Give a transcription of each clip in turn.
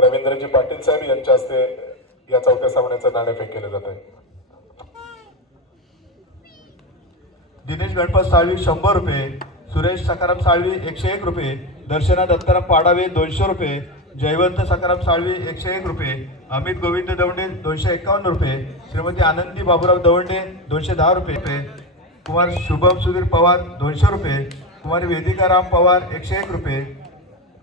रवींद्रजी पाटील साहेब यांच्या हस्ते या चौथ्या सामन्याचं नाणेफेक केले जात आहे. दिनेश गणपत साळवी 100 रुपये, सुरेश सकाराम साळवी 101 रुपये, दर्शना दत्ताराम पाडावे 200 रुपये, जयवंत सकाराम साळवी 101 रुपये, अमित गोविंद दवंडे 251 रुपये, श्रीमती आनंदी बाबूराव दवंडे 210 रुपये, कुमार शुभम सुधीर पवार 200 रुपये, कुमार वेदिका राम पवार 101 रुपये,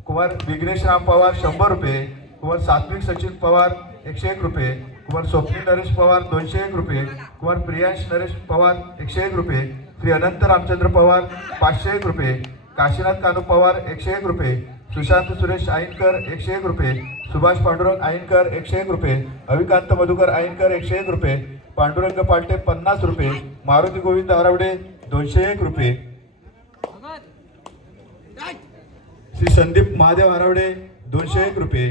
कुमार विघ्नेश राम पवार 100 रुपये, कुमार सात्विक सचिन पवार 101 रुपये, कुमार स्वप्नील नरेश पवार 201 रुपये, कुमार प्रियांश नरेश पवार 101 रुपये, श्री अनंत रामचंद्र पवार 501 रुपये, काशीनाथ कानू पवार 101 रुपये, सुशांत सुरेश आईनकर 101 रुपये, सुभाष पांडुरंग आईनकर 101 रुपये, अविकांत मधुकर आईनकर 101 रुपये, पांडुरंग पालटे 50 रुपये, मारुती गोविंद हरावडे 201 रुपये, श्री संदीप महादेव हरावडे 201 रुपये,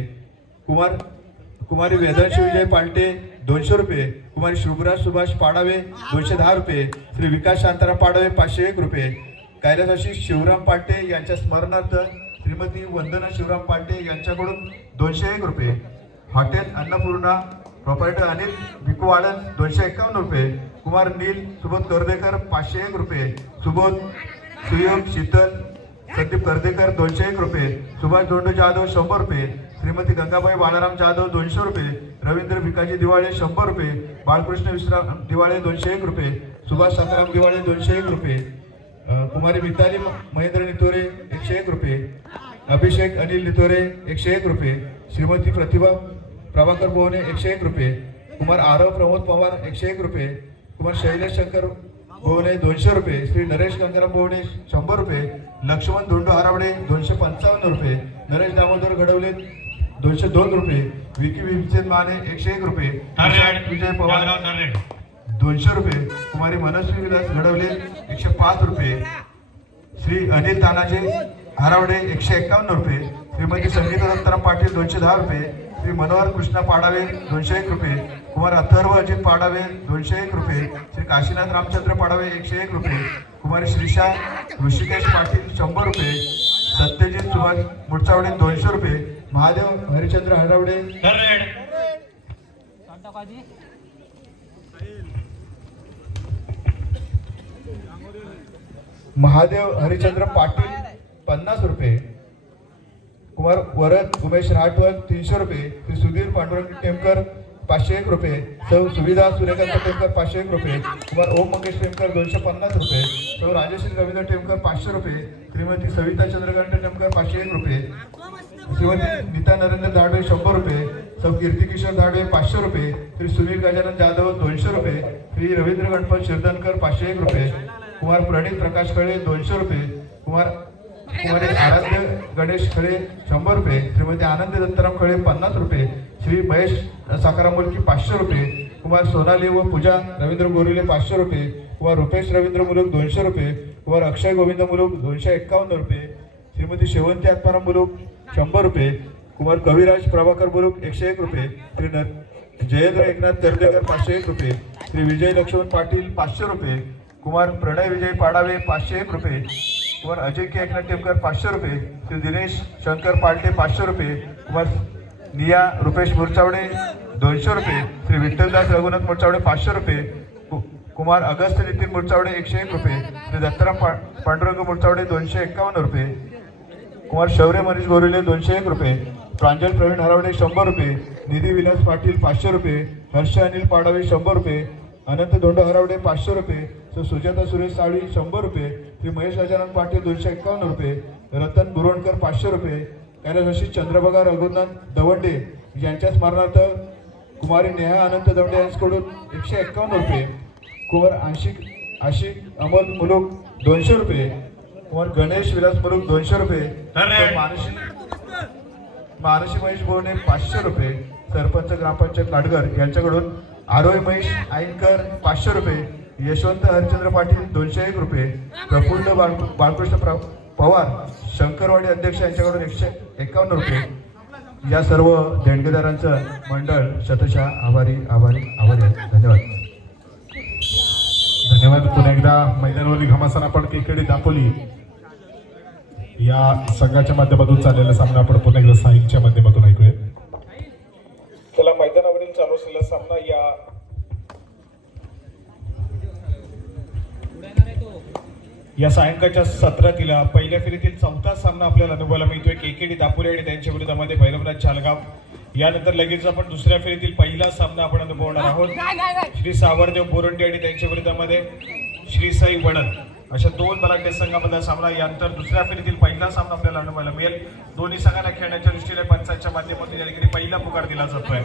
कुमारी वेदांशी विजय पालटे 200 रुपये, कुमारी शुभराज सुभाष पाडावे 210 रुपये, श्री विकास शांताराम पाडावे 501 रुपये, कैलासाशी शिवराम पालटे यांच्या स्मरणार्थ श्रीमती वंदना शिवराम पालटे यांच्याकडून 201 रुपये, हॉटेल अन्नपूर्णा प्रॉपरायटर अनिल भिकवाडन 251 रुपये, कुमार नील सुबोध कर्देकर 501 रुपये, सुबोध सुयोग शीतल संदीप कर्देकर 201 रुपये, सुभाष धोंडू जाधव 100 रुपये, श्रीमती गंगाबाई बाळाराम जाधव 200 रुपये, रवींद्र भिकाजी दिवाळे 100 रुपये, बाळकृष्ण विश्राम दिवाळे 201 रुपये, सुभाष सकाराम दिवाळे 201 रुपये, कुमारी मिताली महेंद्र नितोरे 101 रुपये, अभिषेक अनिल नितोरे 101 रुपये, श्रीमती प्रतिभा प्रभाकर बोहने 101 रुपये, कुमार आरव प्रमोद पवार 101 रुपये, कुमार शैलेश शंकर बोहने 200 रुपये, श्री नरेश गंगाराम बोहने 100 रुपये, लक्ष्मण धोंडू हरावडे 255 रुपये, नरेश दामोदर घडवले 202 रुपये, विकी विजय माने 101 रुपये, विजय पवार 200 रुपये, कुमारी मनस्वी विलास घडवले 105 रुपये, श्री अनिल तानाजी हरावडे 151 रुपये, श्रीमती संगीता दत्ताराम पाटील 210 रुपये, श्री मनोहर कृष्णा पाडावे 201 रुपये, कुमार अथर्व अजित पाडावे 201 रुपये, श्री काशीनाथ रामचंद्र पाडावे 101 रुपये, कुमारी श्रीषा ऋषिकेश पाटील 100 रुपये, सत्यजित सुभाष मुडचावडे 200 रुपये, महादेव हरिचंद्र हरावडे महादेव हरिचंद्र पाटील 50 रुपये, कुमार वरद उमेश राठवल 300 रुपये, श्री सुधीर पांडुरंग टेमकर 501 रुपये, सौ सुविधा सूर्यकांत टेमकर 501 रुपये, कुमार ओम मंगेश टेमकर 250 रुपये, सौ राजश्री रवींद्र टेमकर 500 रुपये, श्रीमती सविता चंद्रकांत टेमकर 501 रुपये, श्रीमती नीता नरेंद्र धाडवे 100 रुपये, सौ कीर्ती किशोर धाडवे 500 रुपये, श्री सुनील गजानन जाधव 200 रुपये, श्री रवींद्र गणपत शिरदनकर 501 रुपये, कुमार प्रणित प्रकाश खळे 200 रुपये, कुमारी आराध्य गणेश खळे 100 रुपये, श्रीमती आनंदी दत्ताराम खळे 50 रुपये, श्री महेश सकाराम मुलकी 500 रुपये, कुमार सोनाली व पूजा रवींद्र गोरिले 500 रुपये, कुमार रुपेश रवींद्र मुलुक 200 रुपये, कुमार अक्षय गोविंद मुलुक 251 रुपये, श्रीमती शेवंती आत्माराम मुलुक 100 रुपये, कुमार कविराज प्रभाकर मुलुक 101 रुपये, श्री जयेंद्र एकनाथ कर्देकर 501 रुपये, श्री विजय लक्ष्मण पाटील 500 रुपये, कुमार प्रणय विजय पाडावे 501 रुपये, कुमार अजिंक्य एकनाथ टेमकर 500 रुपये, श्री दिनेश शंकर पालटे 500 रुपये, कुमार निया रुपेश मुरचावडे 200 रुपये, श्री विठ्ठलदास रघुनाथ मुरचावडे 500 रुपये, कुमार अगस्त नितीन मुरचावडे 101 रुपये, श्री दत्ताराम पांडुरंग मुरचावडे 251 रुपये, कुमार शौर्य मनीष गोरिले 201 रुपये, प्रांजल प्रवीण हरावडे 100 रुपये, निधी विलास पाटील 500 रुपये, हर्ष अनिल पाडावे 100 रुपये, अनंत धोंडो हरावडे 500 रुपये, सुजाता सुरेश साळवी 100 रुपये, श्री महेश गजानन पाटील 251 रुपये, रतन बुरोणकर 500 रुपये, कैलासाशी चंद्रबगा रघुनाथ दवंडे यांच्या स्मरणार्थ कुमारी नेहा अनंत दवंडे यांच्याकडून 151 रुपये, कुमार आशिक अमोल मुलुक 200 रुपये, कुमार गणेश विलास मुलुक 200 रुपये, महाराशी महेश बोरणे 500 रुपये, सरपंच ग्रामपंचायत लाडगर यांच्याकडून आरोही महेश आईनकर 500 रुपये, यशवंत हरिचंद्र पाटील 201 रुपये, प्रफुल्ल बाळकृष्ण पवार शंकरवाडी अध्यक्ष यांच्याकडून 151 रुपये. या सर्व देणगीदारांचं मंडळ शतशः आभारी आभारी आभारी आहे. धन्यवाद. धन्यवाद. पुन्हा एकदा मैदानावरील घमासान आपण केकेडी दापोली या संघाच्या माध्यमातून चाललेला सामना आपण पुन्हा एकदा साहिलच्या माध्यमातून ऐकूया. चालू असलेला सामना या सायंकाळच्या सत्रातील पहिल्या फेरीतील चौथा सामना आपल्याला अनुभवायला मिळतोय. केकेडी दापोली आणि त्यांच्या विरोधामध्ये भैरवनाथ चालगाव. यानंतर लगेच आपण दुसऱ्या फेरीतील पहिला सामना आपण अनुभवणार आहोत. श्री सावरदेव बोरंडे आणि त्यांच्या विरोधामध्ये श्री साई वडद अशा दोन बलाढ्य संघामधला सामना. यानंतर दुसऱ्या फेरीतील पहिला सामना आपल्याला अनुभवायला मिळेल. दोन्ही संघांना खेळण्याच्या दृष्टीने पंचांच्या माध्यमातून या ठिकाणी पहिला पुकार दिला जातोय.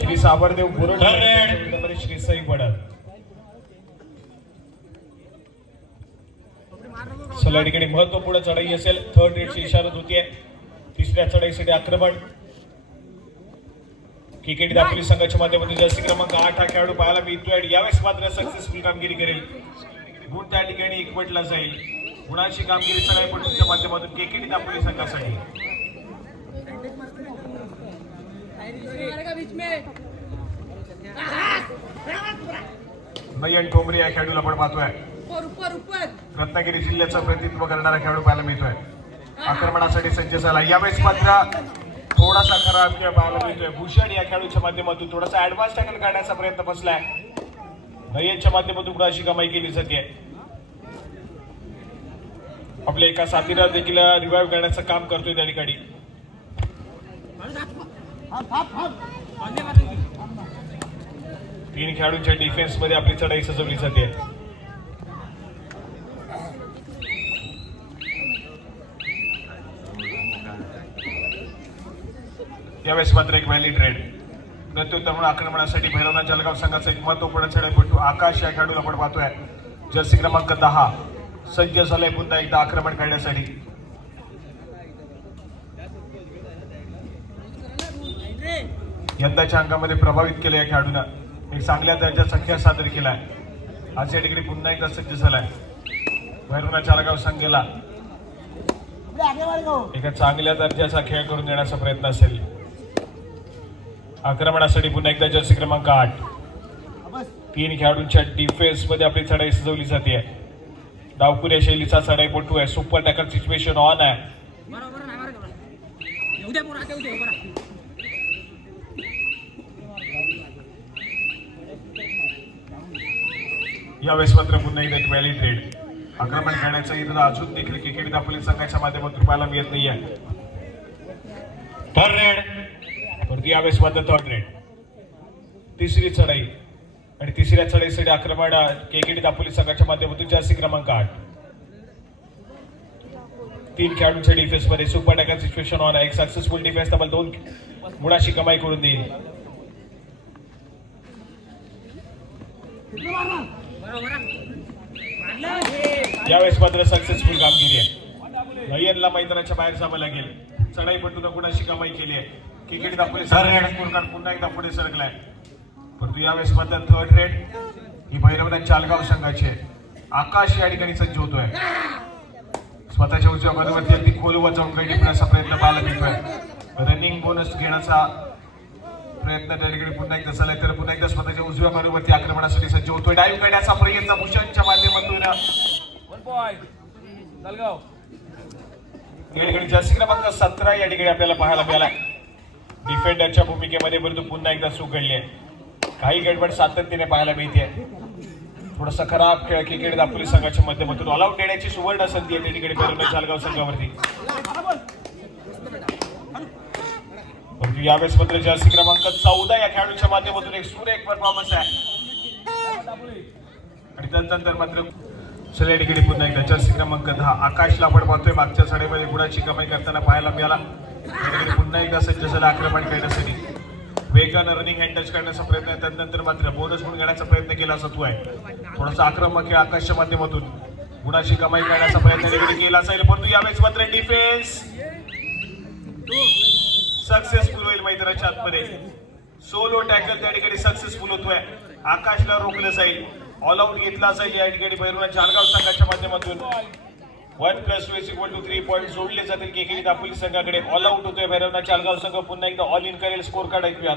श्री सावरदेव बोरंडे आणि त्यांच्या विरोधामध्ये श्री साई वडद. चला या ठिकाणी महत्वपूर्ण चढाई असेल. थर्ड रेडची इशारत होतीये. तिसऱ्या चढाईसाठी आक्रमण केकेडी दापोली संघाच्या माध्यमातून जर्सी क्रमांक 8 हा खेळाडू पाहायला मिळतोय आणि यावेळेस मात्र सक्सेसफुल कामगिरी करेल. गुण त्या ठिकाणी एकवटला जाईल. गुणाची कामगिरी चढाईपटूच्या माध्यमातून केकेडी दापोली संघासाठी. नयन ठोंबरे या खेळाडूला आपण पाहतोय. रत्नागिरी जिल्ह्याचं प्रतिनिधित्व करणारा खेळाडू पाहायला मिळतोय. आक्रमणासाठी सज्ज झाला. यावेळेस मात्र थोडासा खराब खेळ पाहायला मिळतोय. भूषण या खेळाडूच्या माध्यमातून थोडासा ऍडव्हान्स टॅकल काढण्याचा प्रयत्न बसलाय. नयनच्या माध्यमातून गुणाची कमाई केली जाते. आपल्या एका साथीला देखील रिवाइव्ह करण्याचं काम करतोय त्या ठिकाणी. तीन खेळाडूंच्या डिफेन्स मध्ये आपली चढाई सजवली जाते. यावेळेस मात्र एक व्हॅलिड रेड नेतृत्व म्हणून आक्रमणासाठी भैरवनाथ जळगाव संघाचा एक महत्वपूर्ण चढाईपटू आकाश या खेळाडूला आपण पाहतोय. जर्सी क्रमांक 10 सज्ज झालाय पुन्हा एकदा आक्रमण करण्यासाठी. यंदाच्या अंकामध्ये प्रभावित केलं या खेळाडूला. एक चांगल्या दर्जाचा खेळ सादर केलाय. आज या ठिकाणी पुन्हा एकदा सज्ज झालाय. भैरवनाथ जळगाव संघाला एका चांगल्या दर्जाचा खेळ करून देण्याचा प्रयत्न असेल. आक्रमणासाठी पुन्हा एकदा जर्सी क्रमांक 8. तीन खेळाडूंच्या डिफेन्स मध्ये आपली चढाई सजवली जाते. डावखुऱ्या शैलीचा चढाईपटू आहे. सुपर टॅकल सिच्युएशन ऑन आहे. यावेळेस मात्र पुन्हा एकदा एक व्हॅलिड रेड. आक्रमण करण्याचा इरादा अजून देखील केकेडी दापोली संघाच्या माध्यमातून पाहायला मिळत नाहीये. Third red. परंतु यावेळेस मात्र थर्ड रेड. तिसरी चढाई आणि तिसऱ्या चढाईसाठी आक्रमण केकेडी दापोली संघाच्या माध्यमातून जर्सी क्रमांक 8. तीन खेळाडूंच्या डिफेन्स मध्ये सुपर टॅकल सिच्युएशन ऑन आहे. एक सक्सेसफुल डिफेन्स तब्बल 2 गुणाची कमाई करून देईल. यावेळेस मात्र सक्सेसफुल कामगिरी आहे. नयनला मैदानाच्या बाहेर जावं लागेल. चढाईपटून गुणाची कमाई केली आहे. केकेडी दापोली स्कोरकार्ड पुन्हा एकदा पुढे सरकलाय. परंतु यावेळेस मात्र थर्ड रेड ही भैरवनाथ चालगाव संघाची आहे. आकाश या ठिकाणी सज्ज होतोय. स्वतःच्या उजव्या बाजूवरती अगदी खोलवर जाऊन काही टिपण्याचा प्रयत्न पाहायला मिळतोय. रनिंग बोनस घेण्याचा प्रयत्न त्या ठिकाणी पुन्हा एकदा झालाय. तर पुन्हा एकदा स्वतःच्या उजव्या बाजूवरती आक्रमणासाठी सज्ज होतोय. डाईव्ह करण्याचा प्रयत्न भूषणच्या माध्यमातून या ठिकाणी जर्सी क्रमांक 17 या ठिकाणी आपल्याला पाहायला मिळाला. डिफेंडरच्या भूमिकेमध्ये परंतु पुन्हा एकदा चूक घडली आहे. काही गडबड सातत्याने पाहायला मिळते. थोडासा खराब खेळ केकेडी दापोली संघाच्या माध्यमातून ऑल आउट देण्याची सुवर्ण संधी आहे त्या ठिकाणी भैरवनाथ जळगाव संघावरती. परंतु यावेळेस मात्र जर्सी क्रमांक 14 या खेळाडूच्या माध्यमातून एक सुरेख परफॉर्मन्स आहे. आणि त्यानंतर मात्र या ठिकाणी पुन्हा एकदा जर्सी क्रमांक 10 आकाशला आपण पाहतोय. मागच्या चढाईमध्ये गुणाची कमाई करताना पाहायला मिळाला. पुन्हा एकदा सज्ज झाला आक्रमण करण्यासाठी. वेगानं रनिंग हँड टच करण्याचा प्रयत्न आहे. त्यानंतर मात्र बोनस गुण घेण्याचा प्रयत्न केला जातो आहे. थोडासा आक्रमक खेळ आकाशच्या माध्यमातून गुणाची कमाई करण्याचा प्रयत्न केला जाईल. परंतु यावेळेस मात्र डिफेन्स सक्सेसफुल होईल. मैदानाच्या आतमध्ये सोलो टॅकल त्या ठिकाणी सक्सेसफुल होतोय. आकाशला रोखलं जाईल. ऑल आउट घेतला जाईल या ठिकाणी भैरवनाथ जळगाव संघाच्या माध्यमातून. 1+2 = 3 पॉईंट जोडले जातील केकेडी दापोली संघाकडे. ऑल आउट होतोय भैरवनाथ जळगाव संघ. पुन्हा एकदा ऑल इन करेल. स्कोर कार्ड ऐकूयात.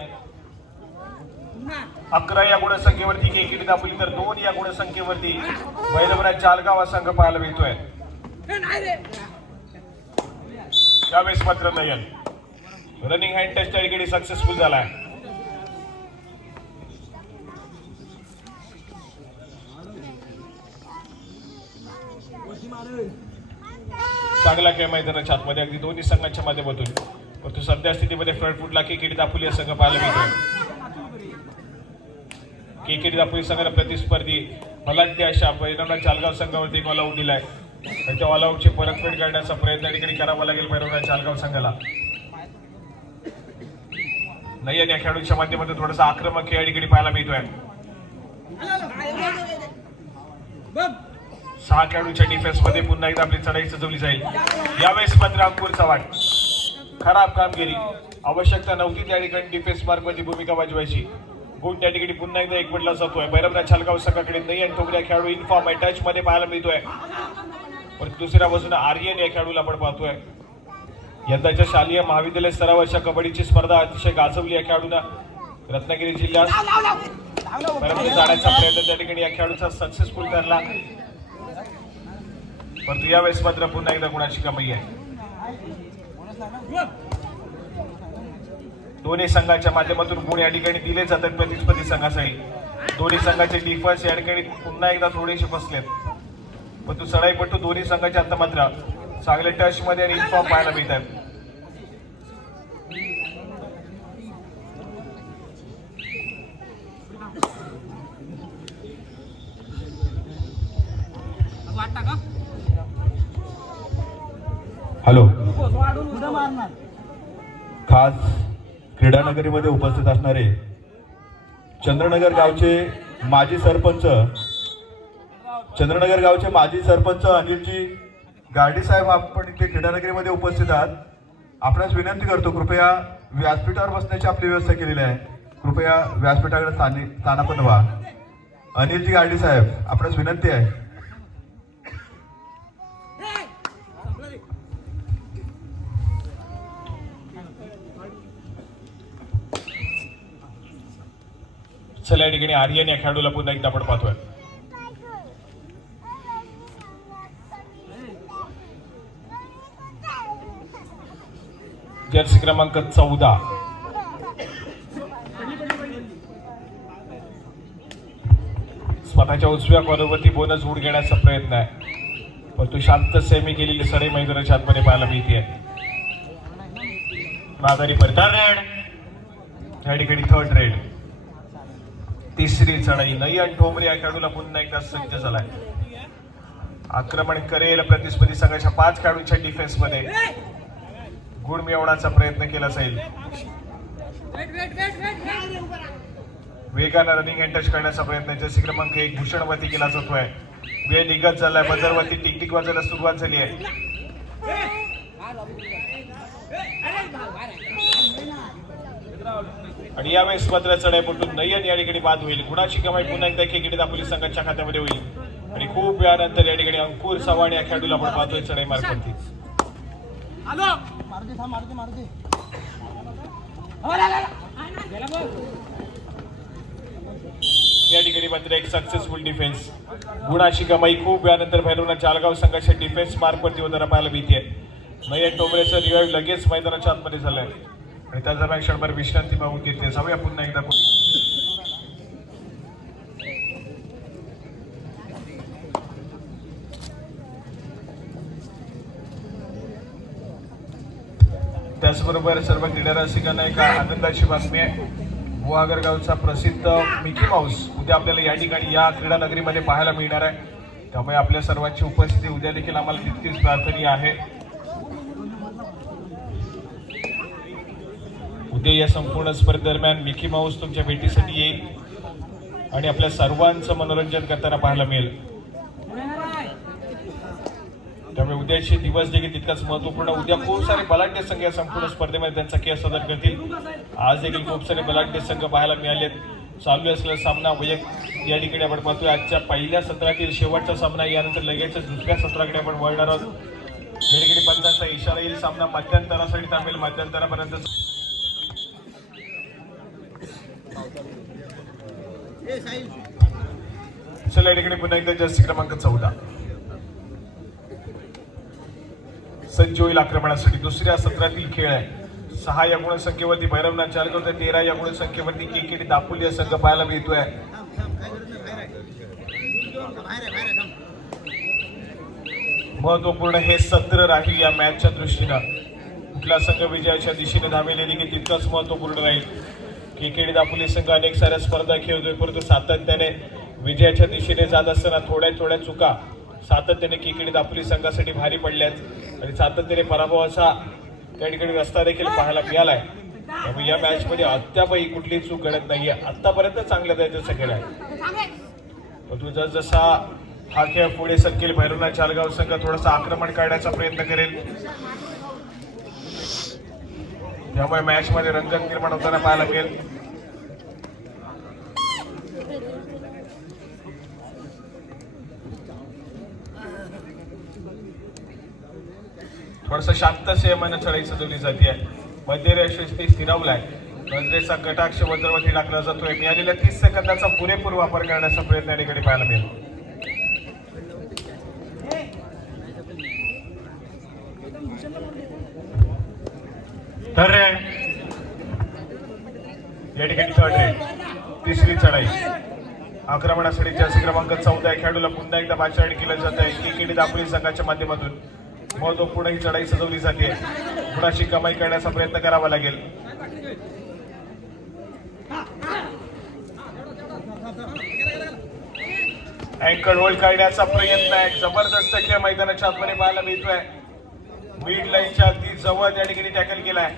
11 या गुणसंख्येवरती केकेडी दापोली तर 2 या गुणसंख्येवरती भैरवनाथ जळगाव संघ पाहायला मिळतोय. यावेळेस मात्र नयन रनिंग हँड टच त्या ठिकाणी सक्सेसफुल झालाय. चांगला खेळ मैदानाच्या आतमध्ये अगदी दोन्ही संघांच्या माध्यमातून. परंतु सध्या स्थितीमध्ये फ्रंट फुटला केकेडी दापोली या संघ पाहायला मिळतोय. केकेडी दापोली संघाला प्रतिस्पर्धी बलाढ्य अशा भैरवनाथ चालगाव संघावरती एक ऑलआउट दिलाय आणि त्या ऑलआउटची परतफेड करण्याचा प्रयत्न या ठिकाणी करावा लागेल भैरवनाथ चालगाव संघाला. नयन या खेळाडूच्या माध्यमातून थोडासा आक्रमक खेळ या ठिकाणी पाहायला मिळतोय. 6 खेळाडूच्या डिफेन्स मध्ये पुन्हा एकदा आपली चढाई सजवली जाईल. यावेळेस मात्र अंकुर चव्हाण खराब कामगिरी, आवश्यकता नव्हती त्या ठिकाणी डिफेन्स मार्क मध्ये भूमिका वाजवायची. गुण त्या ठिकाणी पुन्हा एकदा एक पडला जातोय. भैरवनाथ चालगाव संघाकडे नयन ठोंबरे खेळाडू इनफॉर्म टच मध्ये पाहायला मिळतोय. पण दुसऱ्या बाजूने आर्यन या खेळाडूला आपण पाहतोय. यंदाच्या शालेय महाविद्यालय स्तरावरच्या कबड्डीची स्पर्धा अतिशय गाजवली या खेळाडूंना. रत्नागिरी जिल्ह्यात बरोबर जाण्याचा प्रयत्न त्या ठिकाणी या खेळाडूचा सक्सेसफुल ठरला. परंतु यावेळेस मात्र पुन्हा एकदा गुणाची कमाई आहे. दोन्ही संघाच्या माध्यमातून गुण या ठिकाणी दिले जातात प्रतिस्पर्धी संघासाठी. दोन्ही संघाचे डिफेन्स या ठिकाणी पुन्हा एकदा थोडेसे बसलेत. परंतु चढाईपट्टू दोन्ही संघाच्या आता मात्र चांगले टच मध्ये आणि इन्फॉर्म पाहायला मिळतात. हॅलो, खास क्रीडा नगरीमध्ये उपस्थित असणारे चंद्रनगर गावचे माजी सरपंच अनिलजी गार्डी साहेब आपण इथे क्रीडानगरीमध्ये उपस्थित आहात. आपणास विनंती करतो, कृपया व्यासपीठावर बसण्याची आपली व्यवस्था केलेली आहे. कृपया व्यासपीठाकडे स्थानापन्न व्हा. अनिलजी गार्डी साहेब, आपणास विनंती आहे. चला या ठिकाणी आर्यन या खेळाडूला पुन्हा एकदा आपण पाहतोय. जर्सी क्रमांक 14 स्वतःच्या उजव्या कॉर्नरवरती बोनस उड घेण्याचा प्रयत्न आहे. परंतु शांत सेमी केलेली सडई मैदानाच्या आतमध्ये पाहायला मिळते. माघारी परत रेड, या ठिकाणी थर्ड रेड. तिसरी चढाई. नयन ठोंबरे या खेळाडूला पुन्हा एकदा सज्ज झालाय. आक्रमण करेल प्रतिस्पर्धी संघाच्या 5 खेळाडूंच्या डिफेन्स मध्ये गुण मिळवण्याचा प्रयत्न केला जाईल. वेगानं रनिंग अँड टच करण्याचा प्रयत्न जर्सी क्रमांक 1 भूषणवरती केला जातोय. वेळ निघत झालाय. बजरवरती टिकटिक वाजायला सुरुवात झाली आहे. आणि यावेळेस मात्र चढाईपटून नयन या ठिकाणी बाद होईल. गुणाची कमाई पुन्हा एकदा केकेडी दापोली संघाच्या खात्यामध्ये होईल. आणि खूप वेळानंतर या ठिकाणी अंकुर चव्हाण या खेळाडूला आपण पाहतोय चढाई मार्गावरती. या ठिकाणी मात्र एक सक्सेसफुल डिफेन्स. गुणाची कमाई खूप वेळानंतर भैरवनाथ चालगाव संघाच्या डिफेन्स मार्कवरती होताना पाहायला मिळते. नयन ठोंबरेचं रिवाइव्ह लगेच मैदानाच्या आतमध्ये झालंय आणि त्या दरम्यान क्षणभर विश्रांती मागून घेतली. जाऊया पुन्हा एकदा. त्याचबरोबर सर्व क्रीडा रसिकांना एका आनंदाची बातमी आहे. गुहागर गावचा प्रसिद्ध मिकी माऊस उद्या आपल्याला या ठिकाणी या क्रीडा नगरीमध्ये पाहायला मिळणार आहे. त्यामुळे आपल्या सर्वांची उपस्थिती उद्या देखील आम्हाला तितकीच प्रार्थनीय आहे. उद्या या संपूर्ण स्पर्धेदरम्यान मिकी माऊस तुमच्या भेटीसाठी येईल आणि आपल्या सर्वांचं मनोरंजन करताना पाहायला मिळेल. त्यामुळे उद्याचे दिवस देखील तितकाच महत्वपूर्ण. उद्या खूप सारे बलाढ्य संघ या संपूर्ण स्पर्धेमध्ये त्यांचा खेळ सादर करतील. आज देखील खूप सारे बलाढ्य संघ पाहायला मिळालेत. चालू असलेला सामना या ठिकाणी आपण पाहतोय. आजच्या पहिल्या सत्रातील शेवटचा सामना, यानंतर लगेचच दुसऱ्या सत्राकडे आपण वळणार आहोत. या ठिकाणी पंचांचा इशारा येईल. सामना मध्यंतरासाठी थांबेल. मध्यंतरापर्यंत चला या ठिकाणी पुन्हा एकदा जर्सी क्रमांक 14 सज्ज होईल आक्रमणासाठी. दुसऱ्या सत्रातील खेळ आहे. 6 या गुणसंख्येवरती भैरवनाथ चालगाव तर 13 या गुणसंख्येवरती केकेडी दापोली या संघ पाहायला मिळतोय. महत्वपूर्ण हे सत्र राहील या मॅचच्या दृष्टीनं. कुठला संघ विजयाच्या दिशेने धावेल हे देखील तितकंच महत्वपूर्ण राहील. केकेडी दापोली संघ अनेक साऱ्या स्पर्धा खेळतोय, परंतु सातत्याने विजयाच्या दिशेने जात असताना थोड्या थोड्या चुका सातत्याने केकेडी दापोली संघासाठी भारी पडल्यात आणि सातत्याने पराभवाचा त्या ठिकाणी रस्ता देखील पाहायला मिळालाय. त्यामुळे या मॅच मध्ये अद्यापही कुठली चूक घडत नाहीये. आतापर्यंत चांगल्या दर्जाचा खेळ आहे, परंतु जसा हा खेळ पुढे सरकेल भैरवनाथ चालगाव संघ थोडासा आक्रमण करण्याचा प्रयत्न करेल, त्यामुळे मॅच मध्ये रंगत निर्माण होताना पाहायला मिळेल. थोडस शांत संयमानं चढाई सजवली जाते. मध्यरेषेत स्थिरावलाय. नजरेचा कटाक्ष वरती टाकला जातोय. मिळालेल्या 30 सेकंदाचा पुरेपूर वापर करण्याचा प्रयत्न या ठिकाणी पाहायला मिळेल. तर या ठिकाणी थर्ड रेड तिसरी चढाई आक्रमणासाठी जास्त क्रमांक 14 खेळाडूला पुन्हा एकदा पाचारण केलं जात आहे. केकेडी दापोली संघाच्या माध्यमातून महत्वपूर्ण ही चढाई सजवली जाते. गुणाची कमाई करण्याचा प्रयत्न करावा लागेल. अँकल होल्ड करण्याचा प्रयत्न आहे. जबरदस्त खेळ मैदानाच्या आतमध्ये पाहायला मिळतोय. मिड लाईनच्या अगदी जवळ त्या ठिकाणी टॅकल केलाय.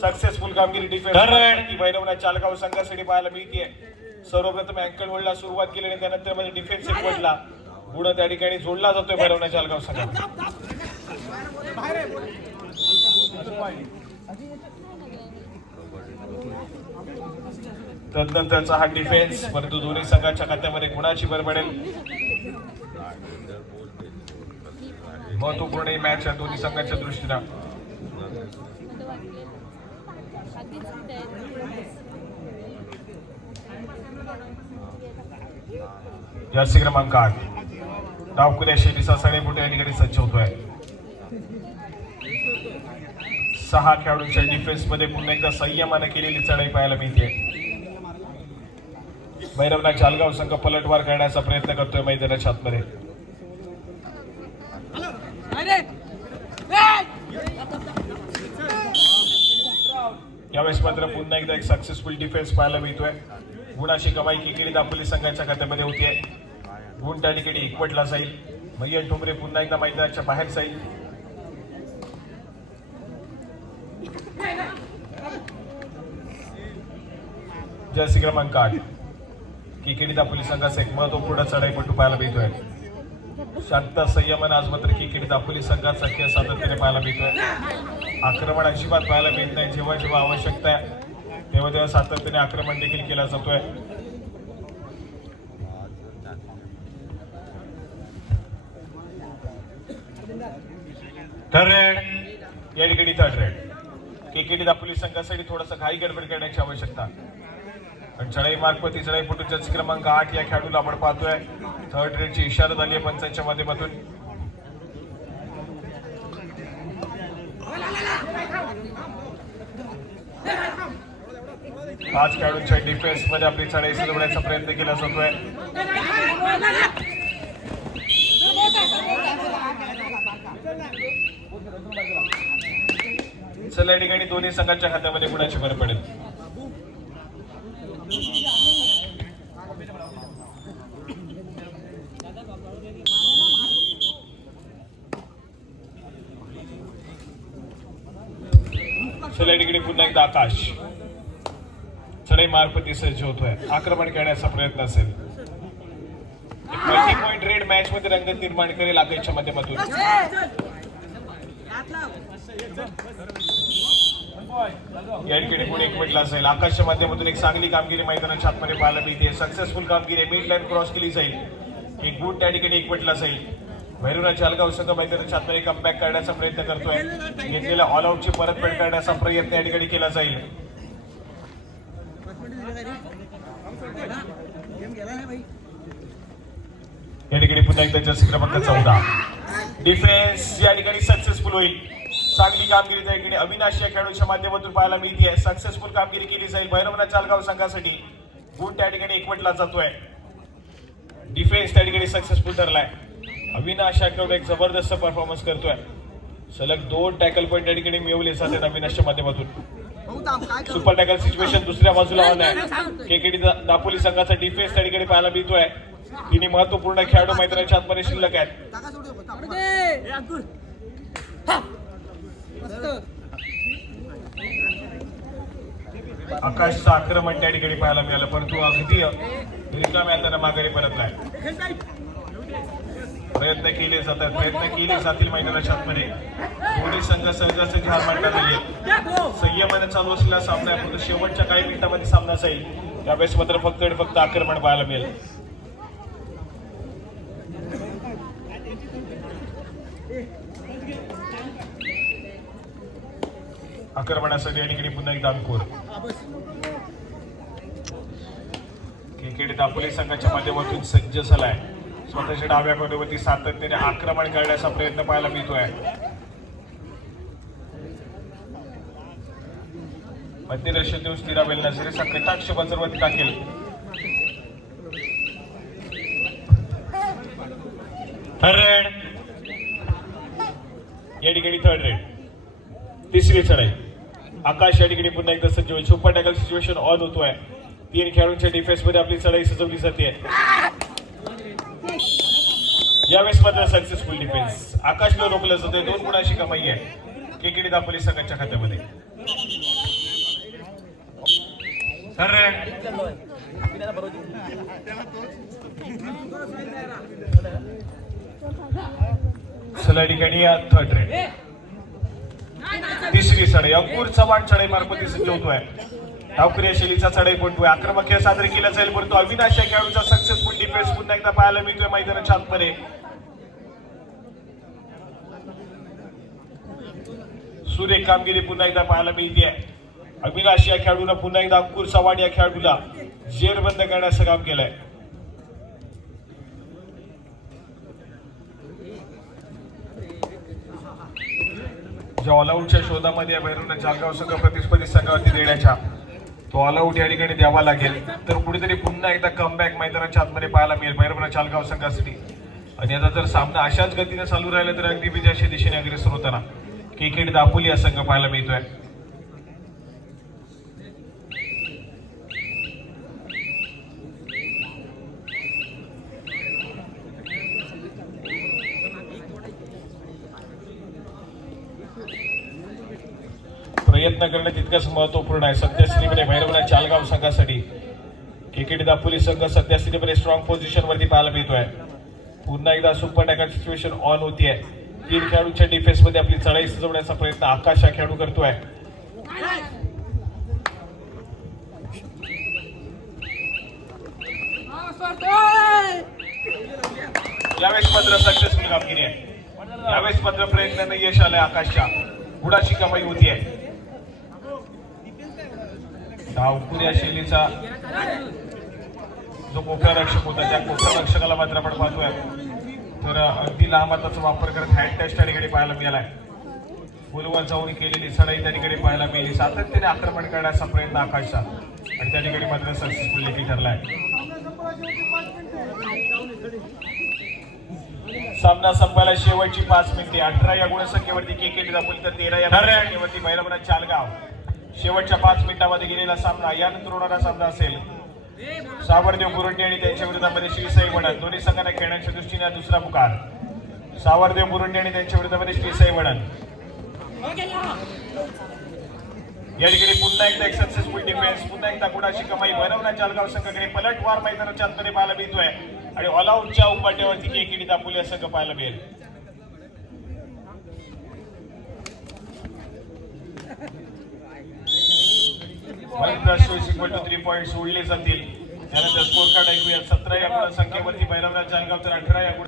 सक्सेसफुल कामगिरी डिफेन्स भैरवनाथ चालगाव संघासाठी पाहायला मिळते. सर्वप्रथम अँकल होल्डला सुरुवात केली आणि त्यानंतर मध्ये डिफेन्सिव्ह होल्डला गुण त्या ठिकाणी जोडला जातोय भैरवनाथ चालगाव संघात. तदनंतरचा हा डिफेन्स, परंतु दोन्ही संघाच्या खात्यामध्ये गुणाची भर पडेल. महत्वपूर्ण ही मॅच आहे दोन्ही संघाच्या दृष्टीनं. जर्सी क्रमांक 8 डावखुऱ्या शैलीचा सडेबुटे या ठिकाणी सज्ज होतोय. 6 खेळाडूंच्या डिफेन्स मध्ये पुन्हा एकदा संयमाने केलेली चढाई पाहायला मिळते. भैरवनाथ चालगाव संघ पलटवार करण्याचा प्रयत्न करतोय मैदानाच्या आतमध्ये. यावेळेस मात्र पुन्हा एकदा एक सक्सेसफुल डिफेन्स पाहायला मिळतोय. गुणाची कमाई केकेडी दापोली संघाच्या खात्यामध्ये होतीये. गुण त्या ठिकाणी एकवटला जाईल. मय्यर ठोंबरे पुन्हा एकदा मैदानाच्या बाहेर जाईल. जर्सी क्रमांक 8 केकेडी दापोली संघाचा एक महत्वपूर्ण चढाईपटू पाहायला मिळतोय. शांत संयमानं आज मात्र केकेडी दापोली संघाचा खेळ सातत्याने पाहायला मिळतोय. आक्रमण अजिबात पाहायला मिळत नाही. जेव्हा जेव्हा आवश्यकता आहे तेव्हा तेव्हा सातत्याने आक्रमण देखील केला जातोय. थर्ड रेड या ठिकाणी थर्ड रेड केकेडी दापोली संघासाठी थोडासा घाई गडबड करण्याची आवश्यकता. पण चढाई मार्फत चढाईपटू जर्सी क्रमांक 8 या खेळाडूला आपण पाहतोय. थर्ड रेडची इशारा झाली आहे पंचांच्या माध्यमातून. पाच खेळाडूंच्या डिफेन्स मध्ये आपली चढाई सुधारण्याचा प्रयत्न केला जातोय. चला या ठिकाणी दोन्ही संघांच्या खात्यामध्ये गुणाची भर पडेल. चला या ठिकाणी पुन्हा एकदा आकाश चढाई मार्फत सज्ज होतोय. आक्रमण करण्याचा प्रयत्न असेल. मल्टी पॉइंट रेड मॅच मध्ये रंगत निर्माण करेल आकाशच्या माध्यमातून. या ठिकाणी पुढे एकवटला असेल. आकाशच्या माध्यमातून एक चांगली कामगिरी मैदानाच्या आतमध्ये पाहायला मिळते. सक्सेसफुल कामगिरी मिड लाईन क्रॉस केली जाईल. एक गुण त्या ठिकाणी एकवटला जाईल. भैरवनाथ चालगाव संघ मैदानाच्या आतमध्ये कमबॅक करण्याचा प्रयत्न करतोय. घेतलेल्या ऑल आउटची परतफेड करण्याचा प्रयत्न या ठिकाणी केला जाईल. या ठिकाणी पुन्हा एकदा जर्सी क्रमांक 14 डिफेन्स या ठिकाणी सक्सेसफुल होईल. चांगली कामगिरी त्या ठिकाणी अविनाश या खेळाडूच्या माध्यमातून पाहायला मिळते. सक्सेसफुल कामगिरी केली जाईल भैरवनाथ चालगाव संघासाठी. गुण त्या ठिकाणी एकवटला जातोय. डिफेन्स त्या ठिकाणी सक्सेसफुल ठरलाय. अविनाश आठवडे एक जबरदस्त परफॉर्मन्स करतोय. सलग 2 टॅकल पॉईंट या ठिकाणी मिळवले जातात अविनाशच्या माध्यमातून. सुपर टॅकल सिच्युएशन दुसऱ्या बाजूला ऑन आहे. केकेडी दापोली संघाचा डिफेन्स त्या ठिकाणी पाहायला मिळतोय. तिन्ही महत्वपूर्ण खेळाडू मैदानाच्या आतमध्ये शिल्लक आहेत. आकाशचं आक्रमण त्या ठिकाणी पाहायला मिळालं, परंतु अगदी रिकाम्या हाताने माघारी परतलाय. प्रयत्न केले जातील मैदानाच्या आतमध्ये. दोन्ही संघ सहजासहजी हार मानण्यात आली. संयमाने चालू असलेला सामना आहे, परंतु शेवटच्या काही मिनिटांमध्ये सामना जाईल. यावेळेस मात्र फक्त आक्रमण पाहायला मिळेल. आक्रमणासाठी या ठिकाणी पुन्हा एकदा अंकुर. केकेडी दापोली संघाच्या माध्यमातून सज्ज झालाय. स्वतःच्या डाव्या बाजूवरती सातत्याने आक्रमण करण्याचा प्रयत्न पाहायला मिळतोय. मध्यरक्षक देऊन स्थिरावेल नजरेचा कटाक्ष बजरवरती टाकेल. रेड या ठिकाणी थर्ड रेड. तिसरी चढाई. आकाश या ठिकाणी पुन्हा एकदा सज्ज होईल. सुपर टॅकल सिच्युएशन ऑन होतोय. 3 खेळाडूंच्या डिफेन्स मध्ये आपली चढाई सजवली जाते. यावेळेस मात्र सक्सेसफुल डिफेन्स. आकाशला रोखलं जाते. 2 गुणाची कमाई आहे केकेडी दापोली संघाच्या खात्यामध्ये. चला ठिकाणी थर्ड रेड. तिसरी चढाई. अंकुर चव्हाण चढाई मार्फत सज्ज होतोय. डावखुरी शैलीचा चढाई पडतोय. आक्रमक खेळ साजरे केला जाईल, परंतु अविनाश या खेळाडूचा सक्सेसफुल डिफेन्स पुन्हा एकदा पाहायला मिळतोय मैदानाच्या आतमध्ये. सुरेख कामगिरी पुन्हा एकदा पाहायला मिळते. अविनाश या खेळाडूला पुन्हा एकदा अंकुर चव्हाण या खेळाडूला जेरबंद करण्याचं काम केलंय. ज्या ऑलआउटच्या शोधामध्ये भैरवनाथ जालगाव संघ प्रतिस्पर्धी संघावरती देण्याच्या, तो ऑलआउट या ठिकाणी द्यावा लागेल, तर कुठेतरी पुन्हा एकदा कमबॅक मैदानाच्या आतमध्ये पाहायला मिळेल भैरवनाथ जालगाव संघासाठी. आणि आता जर सामना अशाच गतीने चालू राहिला तर अगदी विजयाच्या दिशेने अग्रेसर होताना केकेडी दापोली हा संघ पाहायला मिळतोय. प्रयत्न करणं तितकंच महत्वपूर्ण आहे सध्यास्थितीमध्ये भैरवनाथ जालगाव संघासाठी. केकेडी दापोली संघ सध्यास्थितीमध्ये स्ट्रॉंग पोझिशन वरती पाहायला मिळतोय. पुन्हा एकदा सुपर टॅकल सिच्युएशन ऑन होतीये. 3 खेळाडूंच्या डिफेन्स मध्ये आपली चढाई सजवण्याचा प्रयत्न आकाश हा खेळाडू करतोय. यावेळेस मात्र सक्सेसफुल कामगिरी आहे. यावेळेस मात्र प्रयत्नाने यश आलंय आकाशच्या. गुणाची कमाई होतीये. डावखुरी या शैलीचा जो कोपरा रक्षक होता त्या कोपरा रक्षकाला मात्र आपण पाहतोय तर अगदी लांब हाताचा वापर करत हँड टच त्या ठिकाणी पाहायला मिळालाय. फुलवर जाऊन केलेली चढाई त्या ठिकाणी पाहायला मिळाली. सातत्याने आक्रमण करण्याचा प्रयत्न आकाशचा आणि त्या ठिकाणी मात्र सक्सेसफुल देखील ठरलाय. सामना संपायला शेवटची 5 मिनिटे. 18 या गुणसंख्येवरती केकेडी दापोली तर 13 या गुणसंख्येवरती भैरवनाथ जालगाव. शेवटच्या 5 मिनिटांमध्ये गेलेला सामना यानंतर होणारा सामना असेल सावरदेव बुरुंडी आणि त्यांच्या विरोधामध्ये श्री साई वडण. दोन्ही संघांना खेळण्याच्या दृष्टीने दुसरा पुकार. सावरदेव बुरुंडी आणि त्यांच्या विरोधामध्ये श्री साई वडण. या ठिकाणी पुन्हा एकदा एक सक्सेसफुल डिफेन्स. पुन्हा एकदा गुणाची कमाई. भैरवनाथ जालगाव संघाकडे पलटवार मैदानाच्या आतमध्ये पाहायला मिळतोय आणि ऑलआउटच्या उंबरठ्यावरती केकेडी दापोली संघ पाहायला मिळेल. +3 पॉईंट सोडले जातील. त्यानंतर स्कोर कार्ड ऐकूया. 17 या गुणसंख्येवरती भैरवनाथ जालगाव तर 18 या गुण.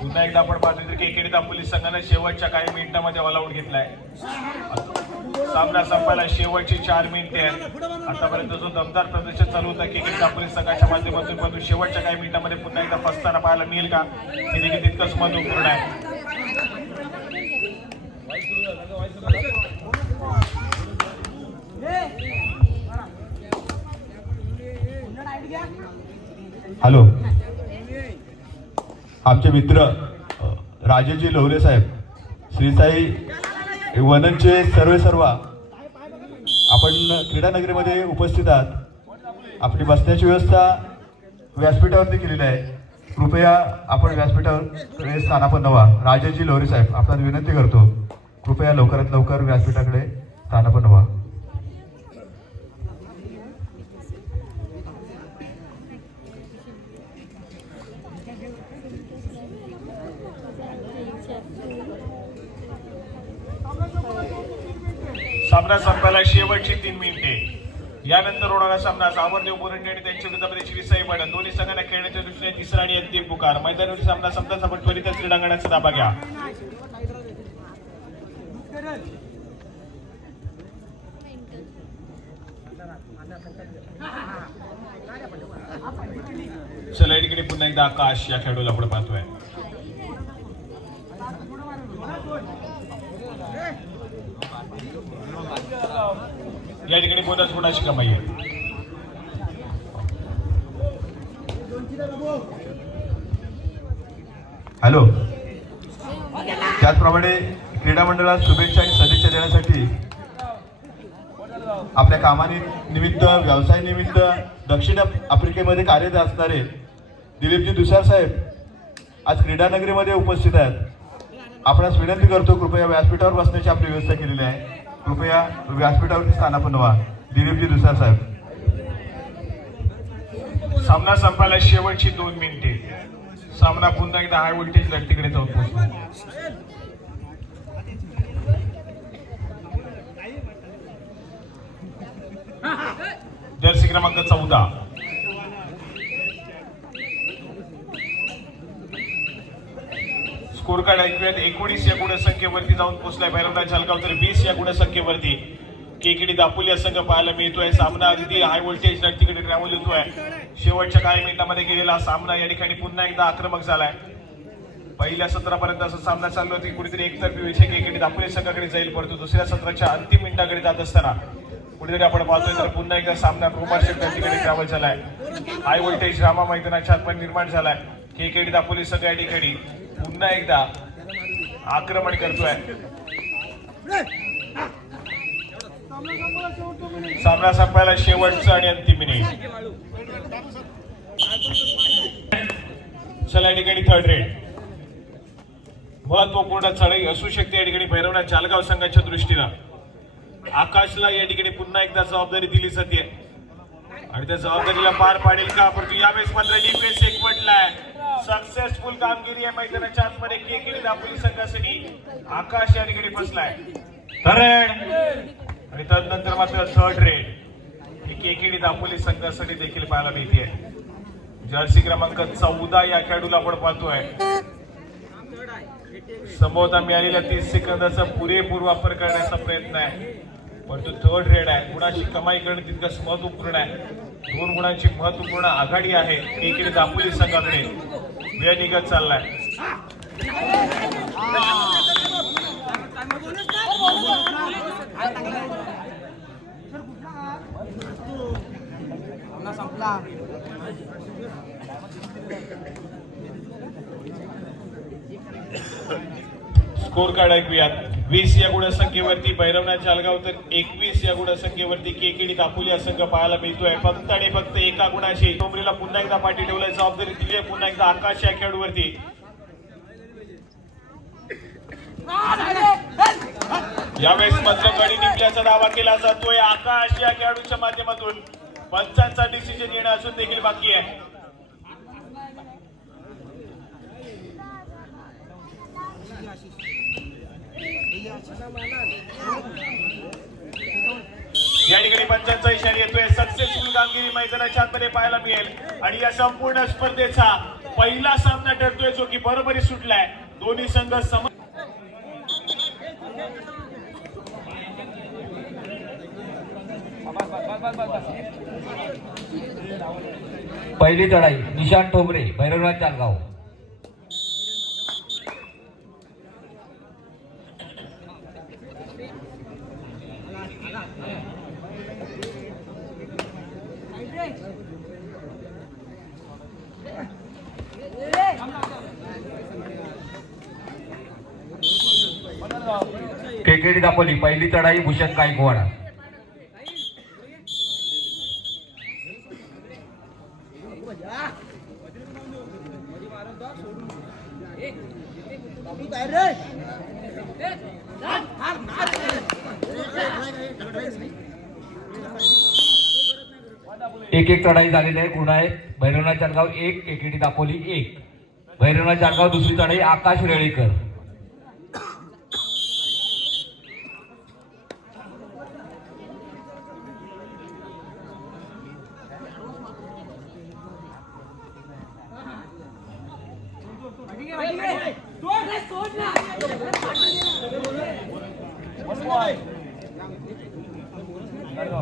पुन्हा एकदा आपण पाहतोय तर केकेडी दापोली संघाने शेवटच्या काही मिनिटांमध्ये ऑल आउट घेतलाय. सामना संपायला शेवटची 4 मिनिटे आहेत. आतापर्यंत जो दमदार प्रदर्शन चालू होता केकेडी दापोली संघाच्या माध्यमातून, परंतु शेवटच्या काही मिनिटांमध्ये पुन्हा एकदा फसताना पाहायला मिळेल का हे देखील तितकंच महत्वपूर्ण आहे. आमचे मित्र राजेजी लोहरे साहेब, श्रीसाई वननचे सर्व आपण क्रीडानगरीमध्ये उपस्थित आहात. आपली बसण्याची व्यवस्था व्यासपीठावरती केलेली आहे. कृपया आपण व्यासपीठावर स्थानापन्न व्हा. राजेजी लोहरे साहेब, आपण विनंती करतो, कृपया लवकरात लवकर व्यासपीठाकडे स्थानापन्न व्हा. सामना संपायला शेवटची 3 मिनिटे. यानंतर होणारा सामना सावरदेव बोरंडे आणि त्यांच्या विरुद्ध श्रीसाई बडन. दोन्ही संघांना खेळण्याच्या दृष्टीने तिसरा आणि अंतिम पुकार. मैदानावरील सामना संपताच आपण त्वरितच क्रीडांगणाचा ताबा घ्या. चला या ठिकाणी पुन्हा एकदा आकाश या खेळाडूला आपण पाहतोय. या ठिकाणी बोनस गुणाची कमाई आहे. हॅलो. त्याचप्रमाणे क्रीडा मंडळात शुभेच्छा आणि सदिच्छा देण्यासाठी आपल्या कामानिमित्त, व्यवसाय निमित्त दक्षिण आफ्रिकेमध्ये कार्यरत असणारे दिलीपजी दुसार साहेब आज क्रीडानगरीमध्ये उपस्थित आहेत. आपणास विनंती करतो, कृपया व्यासपीठावर बसण्याची आपली व्यवस्था केलेली आहे. कृपया व्यासपीठावरती स्थानापन्न व्हा. दिलीपजी दुसार साहेब. सामना संपायला शेवटची 2 मिनिटे. सामना पुन्हा एकदा हाय व्होल्टेज लढतीकडे जाऊन पोहोचला. जर्सी क्रमांक 14 स्कोर कार्ड ऐकूयात. 19 या गुणसंख्येवरती जाऊन पोहोचलाय भैरवनाथ जळगाव, तर 20 या गुणसंख्येवरती केकेडी दापोली या संघ पाहायला मिळतोय. सामना अगदी हाय व्होल्टेज लढतीकडे ट्रॅव्हल होतोय. शेवटच्या काही मिनिटांमध्ये गेलेला सामना या ठिकाणी पुन्हा एकदा आक्रमक झालाय. पहिल्या सत्रापर्यंत असा सामना चालू होती, कुठेतरी एकतर्फी विजय केकेडी दापोली संघाकडे जाईल, परंतु दुसऱ्या सत्राच्या अंतिम मिनिटाकडे जात असताना कुठेतरी आपण पाहतोय तर पुन्हा एकदा सामना रोमांचक लढतीकडे ट्रॅव्हल झालाय. हाय व्होल्टेज रामा मैदानाच्या आतमध्ये निर्माण झालाय. केकेडी दापोली संघ या ठिकाणी पुन्हा एकदा आक्रमण करतोय. सामना संपायला शेवटचा आणि अंतिम मिनिट. चला या ठिकाणी थर्ड रेड. महत्वपूर्ण चढाई असू शकते या ठिकाणी भैरवनाथ जळगाव संघाच्या दृष्टीनं. आकाशला या ठिकाणी पुन्हा एकदा जबाबदारी दिली जाते आणि त्या जबाबदारीला पार पाडेल का, परंतु यावेळेस मात्र डिफेन्स एकवटलाय. सक्सेसफुल कामगिरी आहे मैदानाच्या आतमध्ये केकेडी दापोली संघासाठी. आकाश या ठिकाणी फसलाय. आणि तदनंतर मात्र थर्ड रेड ही केकेडी दापोली संघासाठी देखील पाहायला मिळते. जर्सी क्रमांक 14 या खेळाडूला आपण पाहतोय. संभवतः मिळालेल्या 30 सेकंदाचा पुरेपूर वापर करण्याचा प्रयत्न आहे, परंतु थर्ड रेड आहे. गुणाची कमाई करणे तितकंच महत्वपूर्ण आहे. 2 गुणांची महत्वपूर्ण आघाडी आहे केकेडी दापोली संघाकडे. वेळ निघत चाललाय. स्कोर कार्ड ऐकूयात. 20 या गुणसंख्येवरती भैरवनाथ जळगाव, तर 21 या गुणसंख्येवरती केकेडी दापोली हा संघ पाहायला मिळतोय. फक्त आणि फक्त एका गुणाची डोंबरीला पुन्हा एकदा पाठी ठेवलाय. जबाबदारी दिली आहे पुन्हा एकदा आकाश या खेळाडूवरती. यावेळेस मात्र गडी निघल्याचा दावा केला जातोय आकाश या खेळाडूच्या माध्यमातून. पंचांचा डिसिजन येणं अजून देखील बाकी आहे. या ठिकाणी पंचांचा इशारा येतोय. सक्सेसफुल कामगिरी मैदानाच्या आतमध्ये पाहायला मिळेल आणि या संपूर्ण स्पर्धेचा पहिला सामना ठरतोय जो की बरोबरी सुटलाय. दोन्ही संघ सम पहिली चढाई निशांत ठोंबरे, भैरवनाथ जळगाव. केकेडी दापोली पहिली चढाई भूषण गायकवाड. एक एक चढाई झालेली आहे. गुण आहेत भैरवनाथ चालगाव 1, केकेडी दापोली 1. भैरवनाथ चालगाव दुसरी चढाई आकाश रेळेकर.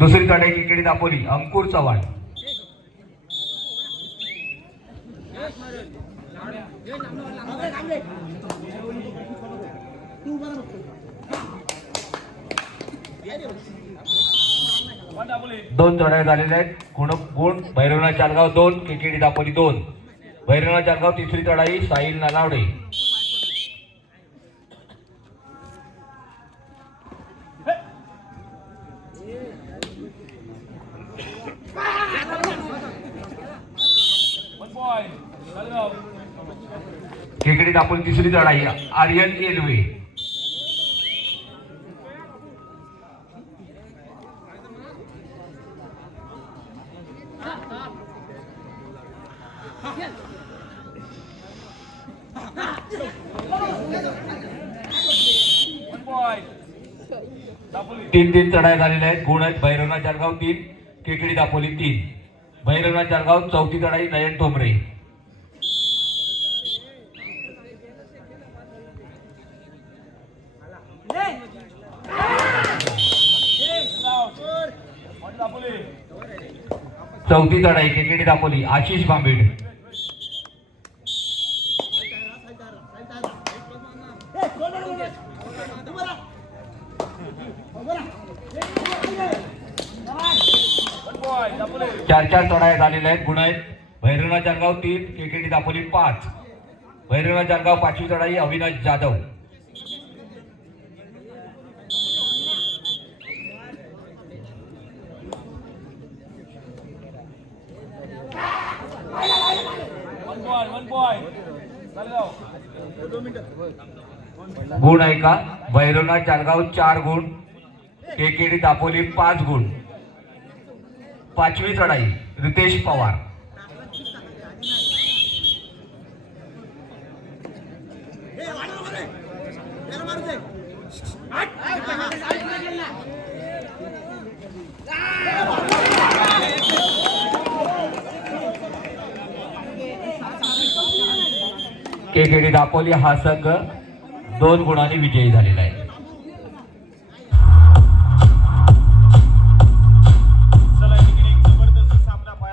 दुसरी चढाई केकेडी दापोली अंकुर चव्हाण. दोन चढाई झालेल्या आहेत. गुण भैरवनाथ चालगाव 2, केकेडी दापोली 2. भैरवनाथ चालगाव तिसरी चढाई साहिल नलावडे. केकेडी दापोली तिसरी चढाई आर्यन एलवे. तीन चढाई झालेल्या आहेत. गुण आहेत भैरवनाथ चालगाव 3, केकेडी दापोली 3. भैरवनाथ चालगाव चौथी चढाई नयन ठोंबरे. चौथी चढाई केकेडी दापोली आशिष भांबेड. चार चढाई झालेल्या आहेत. गुण आहेत भैरवनाथ चालगाव 3, केकेडी दापोली 5. भैरवनाथ चालगाव पाचवी चढाई अविनाश जाधव. गुण आहे का भैरवनाथ चालगाव 4 गुण, केकेडी दापोली 5 गुण. पाचवी चढाई रितेश पवार. केकेडी दापोली हा संघ 2 गुणांनी विजयी झालेला आहे.